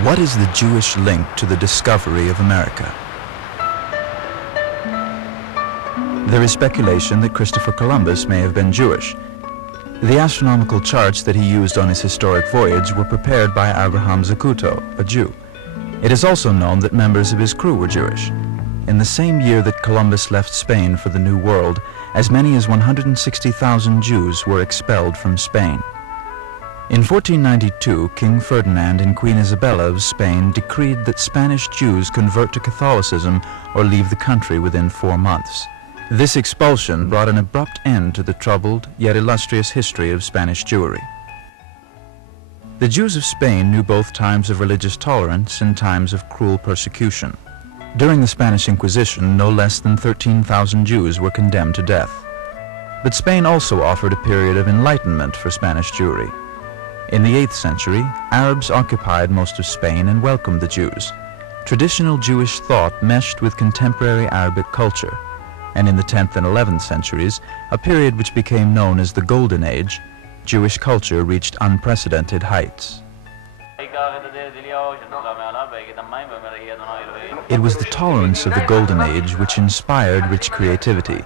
What is the Jewish link to the discovery of America? There is speculation that Christopher Columbus may have been Jewish. The astronomical charts that he used on his historic voyage were prepared by Abraham Zacuto, a Jew. It is also known that members of his crew were Jewish. In the same year that Columbus left Spain for the New World, as many as 160,000 Jews were expelled from Spain. In 1492, King Ferdinand and Queen Isabella of Spain decreed that Spanish Jews convert to Catholicism or leave the country within 4 months. This expulsion brought an abrupt end to the troubled yet illustrious history of Spanish Jewry. The Jews of Spain knew both times of religious tolerance and times of cruel persecution. During the Spanish Inquisition, no less than 13,000 Jews were condemned to death. But Spain also offered a period of enlightenment for Spanish Jewry. In the 8th century, Arabs occupied most of Spain and welcomed the Jews. Traditional Jewish thought meshed with contemporary Arabic culture. And in the 10th and 11th centuries, a period which became known as the Golden Age, Jewish culture reached unprecedented heights. It was the tolerance of the Golden Age which inspired rich creativity,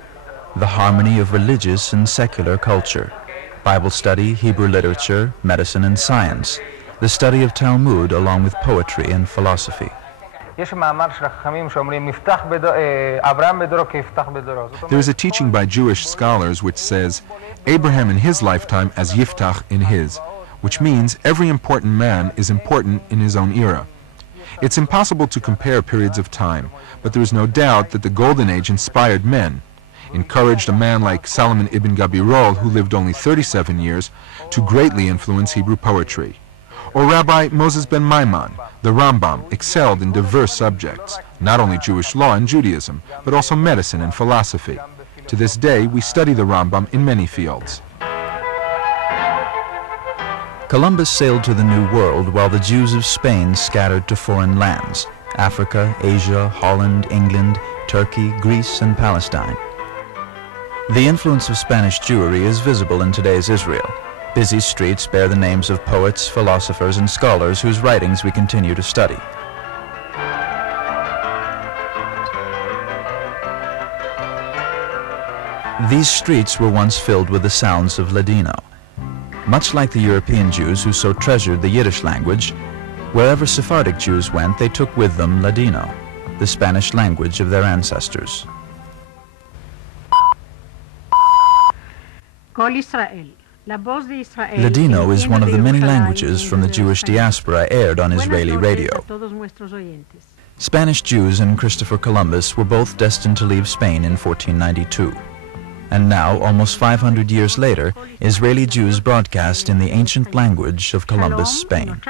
the harmony of religious and secular culture, Bible study, Hebrew literature, medicine and science, the study of Talmud along with poetry and philosophy. There is a teaching by Jewish scholars which says, Abraham in his lifetime as Yiftach in his, which means every important man is important in his own era. It's impossible to compare periods of time, but there is no doubt that the Golden Age inspired men, encouraged a man like Solomon ibn Gabirol, who lived only 37 years, to greatly influence Hebrew poetry. Or Rabbi Moses ben Maimon, the Rambam, excelled in diverse subjects, not only Jewish law and Judaism, but also medicine and philosophy. To this day, we study the Rambam in many fields. Columbus sailed to the New World while the Jews of Spain scattered to foreign lands, Africa, Asia, Holland, England, Turkey, Greece, and Palestine. The influence of Spanish Jewry is visible in today's Israel. Busy streets bear the names of poets, philosophers, and scholars whose writings we continue to study. These streets were once filled with the sounds of Ladino. Much like the European Jews who so treasured the Yiddish language, wherever Sephardic Jews went, they took with them Ladino, the Spanish language of their ancestors. Ladino is one of the many languages from the Jewish diaspora aired on Israeli radio. Spanish Jews and Christopher Columbus were both destined to leave Spain in 1492. And now, almost 500 years later, Israeli Jews broadcast in the ancient language of Columbus, Spain.